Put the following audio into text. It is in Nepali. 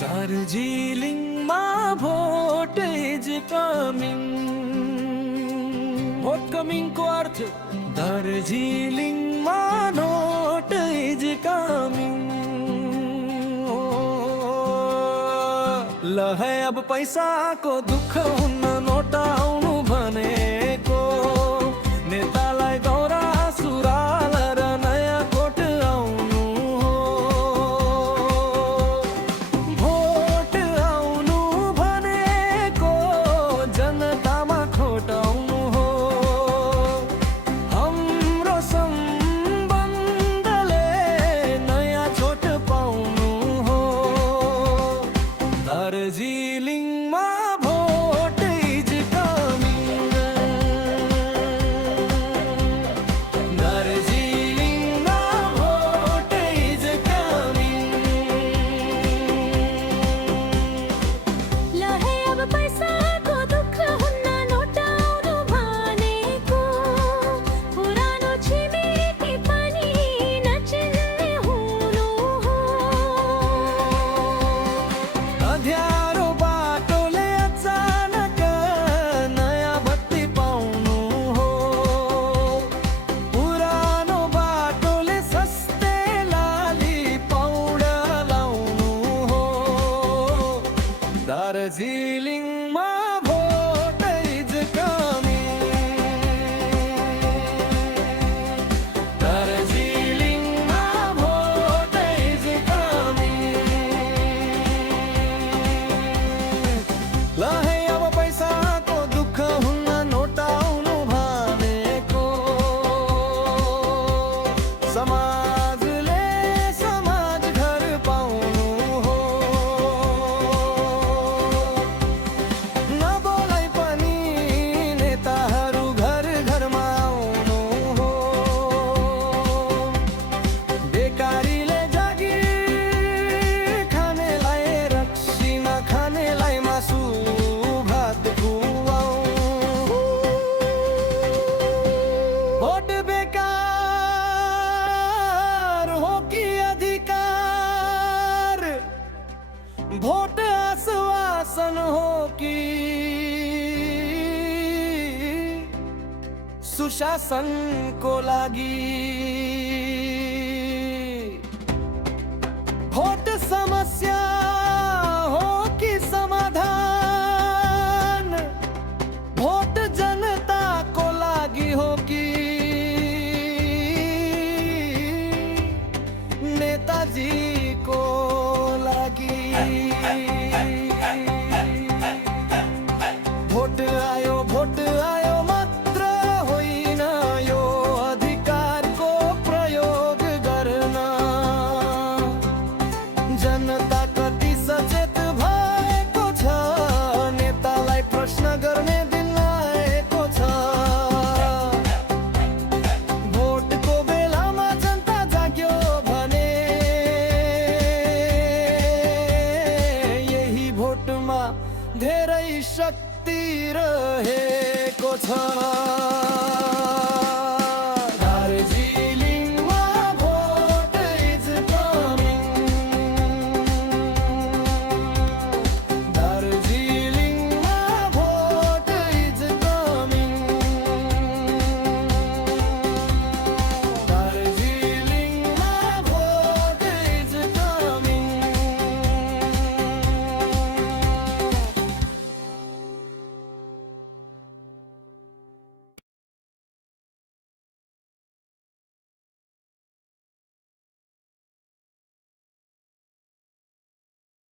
दार्जिलिङमा भोट इज कमिङ। भोट कमिङको अर्थ दार्जिलिङमा नोट इज कमिङ। ल है अब पैसाको दुःख हुन्न, नोट आउनु भनेको। नेतालाई गौरा सुराल र नयाँ कोट आउनु हो। भोट आउनु भनेको जनतामा खोट आउनु हो। हाम्रो सम्बन्धले नयाँ छोट पाउनु हो। दार्जिलिङमा भोट इज कमिङ। दार्जिलिङमा भोट इज कमिङ। ल है अब पैसाको दुःख हुन्न, नोट आउनु भनेको। पुरानो छिमेकी पनि नचिन्ने हुनु हो। अँध्यारो बाटोले अचानक नयाँ बत्ती पाउनु हो। पुरानो बाटोले सस्ते लाली पौडा लाउनु हो। दार्जिलिङमा भोट इज कमिङ। दार्जिलिङमा भोट इज कमिङ। ल है अब पैसाको दुःख हुन्न, नोट आउनु भनेको। समाजले समाज घर पाउनु हो। नबोलाई पनि नेताहरू घर घरमा आउनु हो। बेकारीले जागिर खानेलाई रक्सी नखानेलाई मासु भात खुवाऊ। भोट बेकार हो कि अधिकार? भोट आश्वासन हो कि सुशासनको लागि? भोट समस्या